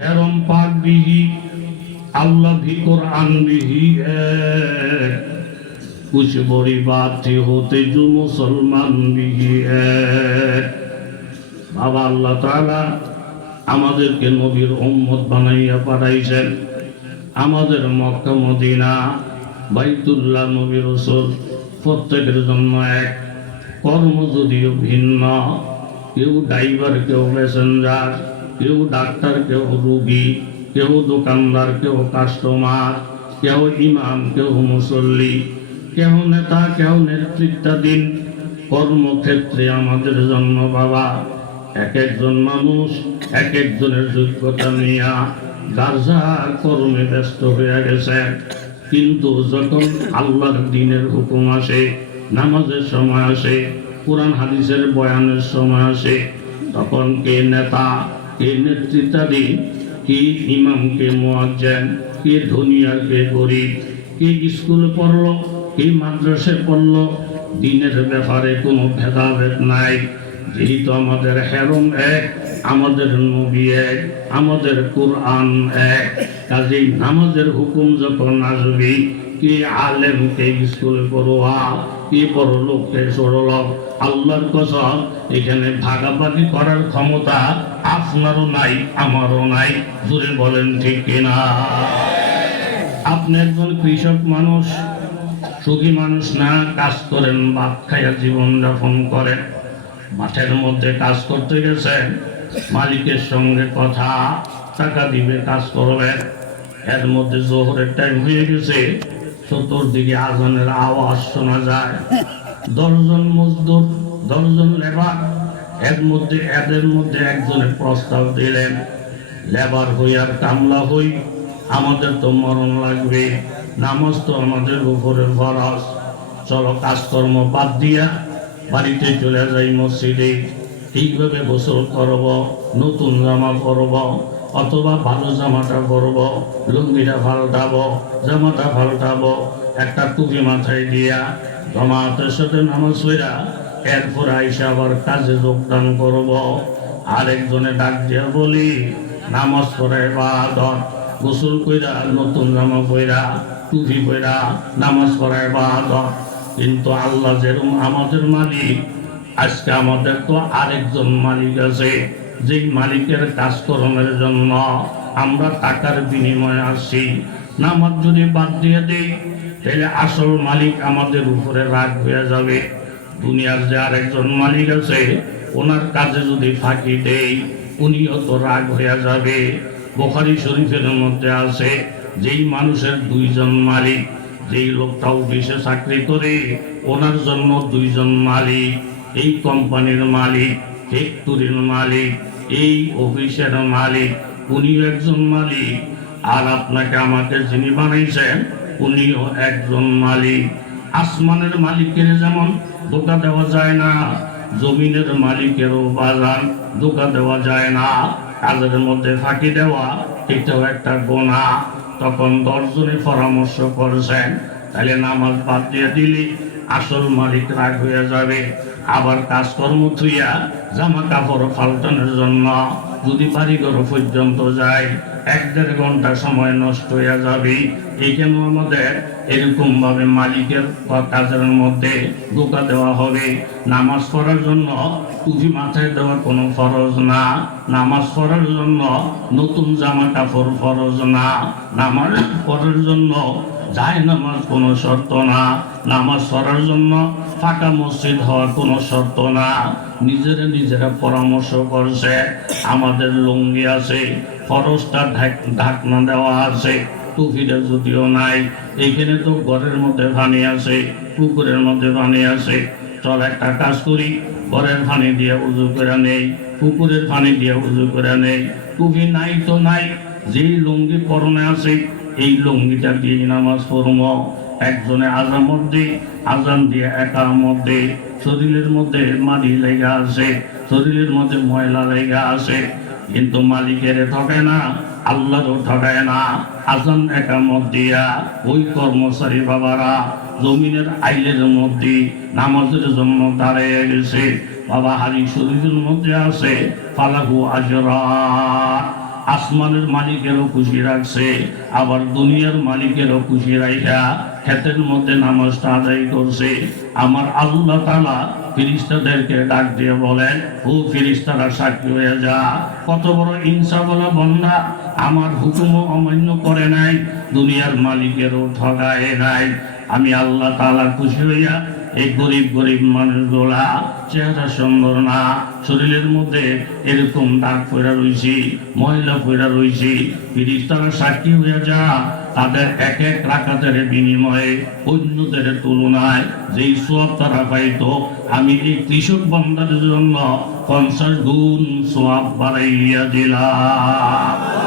হেরম পাক বিহি আল্লাহ ভিকর আনবিহি কুছ বড়ি বাতি হতে জু মুসলমান বিহি বাবা আল্লাহ তাআলা আমাদেরকে নবীর উম্মত বানাইয়া পাঠাইছেন। আমাদের মক্কা, মদিনা, বাইতুল্লাহ নবী রসুল প্রত্যেকের জন্য এক। কর্ম যদিও ভিন্ন, কেউ ড্রাইভার কেউ প্যাসেঞ্জার কেউ ডাক্তার, কেউ রুগী, কেউ দোকানদার, কেউ কাস্টমার, কেউ ইমাম, কেউ মুসল্লি, কেউ নেতা, কেউ নেতৃত্বাধীন কর্মক্ষেত্রে আমাদের জন্য বাবা। এক একজন মানুষ, এক একজনের যোগ্যতা নিয়ে গার্জার কর্মে ব্যস্ত হয়ে গেছে। কিন্তু যখন আল্লাহর দিনের হুকুম আসে, নামাজের সময় আসে, কোরআন হাদিসের বয়ানের সময় আসে, তখন কে নেতা কে নেতৃত্বাধীন কে ইমাম কে মোয়াজ্জেন, কে ধনী আর কে গরিব, কে স্কুলে পড়ল, কে মাদ্রাসায় পড়ল, দিনের ব্যাপারে কোনো ভেদাভেদ নাই। যেহেতু আমাদের হেরম এক, আমাদের নবী এক, আমাদের কোরআন এক, কাজেই নামাজের হুকুম যখন আসবে, কে আলেম, কে স্কুলে পড়ুয়া কে বড় লোক আল্লাহর কসম, এখানে ভাগাভাগি করার ক্ষমতা আপনারও নাই, আমারও নাই। জুড়ে বলেন ঠিক কিনা? আপনি একজন কৃষক মানুষ, সুখী মানুষ না? কাজ করেন, ভাত খাইয়া জীবন যাপন করেন। মাঠের মধ্যে কাজ করতে গেছেন, মালিকের সঙ্গে কথা, টাকা দিবে, কাজ করবেন। এর মধ্যে জোহরের টাইম হয়ে গেছে। চতুর্দিকে আজানের আওয়াজ শোনা যায়। দশজন মজদুর, দশজন লেবার, এর মধ্যে, এদের মধ্যে একজনের প্রস্তাব দিলেন, লেবার হই আর কামলা হই, আমাদের তো মরণ লাগবে, নামাজ তো আমাদের উপরে ফরজ। চলো কাজকর্ম বাদ দিয়া বাড়িতে চলে যাই মসজিদে, ঠিকভাবে গোসল করব, নতুন জামা পরব। অথবা ভালো জামাটা পরব, লুঙ্গিটা পাল্টাবো জামাটা পাল্টাবো একটা টুপি মাথায় দিয়া জমাতের সাথে নামাজ হইয়া এরপর আইসা আবার কাজে যোগদান করব। আরেকজনে ডাক দিয়া বলি, নামাজ পড়ে বা ধর গোসল কইরা নতুন জামা পইরা, টুপি পইরা নামাজ পড়ায় বা ধর কিন্তু আল্লাহ যেরকম আমাদের মালিক, আজকে আমাদের তো আরেকজন মালিক আছে। যে মালিকের কাজকর্মের জন্য আমরা টাকার বিনিময়ে আসি, নামাজ যদি বাদ দিয়ে দেই, তাহলে আসল মালিক আমাদের উপরে রাগ হয়ে যাবে। দুনিয়ার যে আরেকজন মালিক আছে, ওনার কাজে যদি ফাঁকি দেই, উনিও তো রাগ হয়ে যাবে। বোখারি শরীফের মধ্যে আছে, যেই মানুষের দুইজন মালিক, যেই লোকটা অফিসে চাকরি করে, ওনার জন্য দুইজন মালিক, এই কোম্পানির মালিক, ফ্যাক্টরির মালিক এই অফিসের মালিক, উনিও একজন মালিক। আর আপনাকে আমাকে যিনি বানাইছেন, উনিও একজন মালিক। আসমানের মালিকের যেমন ধোকা দেওয়া যায় না, জমিনের মালিকেরও বাজার ধোকা দেওয়া যায় না। কাজের মধ্যে ফাঁকি দেওয়া, এটাও একটা গোনা। তখন দশজনে পরামর্শ করেছেন তাহলে নামাজ বাদ দিয়ে দিলি, আসল মালিক রাগ হয়ে যাবে। আবার কাজকর্ম থুইয়া জামা কাপড় পাল্টানোর জন্য যদি বাড়িঘর পর্যন্ত যায়, এক দেড় ঘণ্টা সময় নষ্ট হয়ে যাবে। এইখানেও আমাদের এরকম ভাবে মালিকের বা কাজের মধ্যে ধোকা দেওয়া হবে? নামাজ পড়ার জন্য টুপি মাথায় দেওয়া কোনো ফরজ না। নামাজ পড়ার জন্য নতুন জামা কাপড় ফরজ না। নামাজ পড়ার জন্য যায় নামাজ কোনো শর্ত না। নামাজ পড়ার জন্য ফাঁকা মসজিদ হওয়ার কোনো শর্ত না। নিজেরা নিজেরা পরামর্শ করছে, আমাদের লুঙ্গি আছে ঢাক- ঢাকনা দেওয়া আছে, টুপিটা যদিও নাই, এখানে তো ঘরের মধ্যে পানি আছে, পুকুরের মধ্যে পানি আছে। চল একটা কাজ করি, ঘরের পানি দিয়ে উজু করে নেই, পুকুরের পানি দিয়ে উজু করে নেই। টুপি নাই তো নাই, যেই লুঙ্গি পরনে আছে এই লুঙ্গিটা দিয়ে নামাজ পড়ব। একজনে আজান মধ্যে, আজান দিয়ে একার মধ্যে, শরীরের মধ্যে মাটি লেগে আছে শরীরের মধ্যে ময়লা লেগে আছে কিন্তু মালিকের ঠকে না, আল্লাহরও ঠকায় না। আজান একামত দিয়া ওই কর্মচারী বাবারা জমিনের আইলের মধ্যে নামাজের জন্য দাঁড়িয়ে গেছে। বাবা হারি শরীরের মধ্যে আছে, ফালাহু আজরা। আসমানের মালিকেরও খুশি রাখছে, আবার দুনিয়ার মালিকেরও খুশি রাখা ক্ষেতের মধ্যে নামাজটা আদায় করছে। আমার আল্লাহ তালা ফিরিস্তাদেরকে ডাক দিয়ে বলেন, ও ফিরিস্তারা, সাক্ষী হয়ে যা। কত বড় ইনসা বলা বন্ধা আমার হুকুমও অমান্য করে নাই, দুনিয়ার মালিকেরও ঠগায় নাই। আমি আল্লাহ তালা খুশি হইয়া এই গরিব গরিব মানুষগুলা চেহারা সুন্দর না, শরীরের মধ্যে এরকম দাগ পড়া রয়েছি মহিলা পড়া রয়েছি ফিরিস্তারা সাক্ষী হয়ে যা, তাদের এক এক রাখাতের বিনিময়ে অন্যদের তুলনায় যেই সোয়াব তারা পাইতো, আমি এই কৃষক বন্ধার জন্য পঞ্চাশ গুণ সোয়াব বাড়াইয়া দিলাম।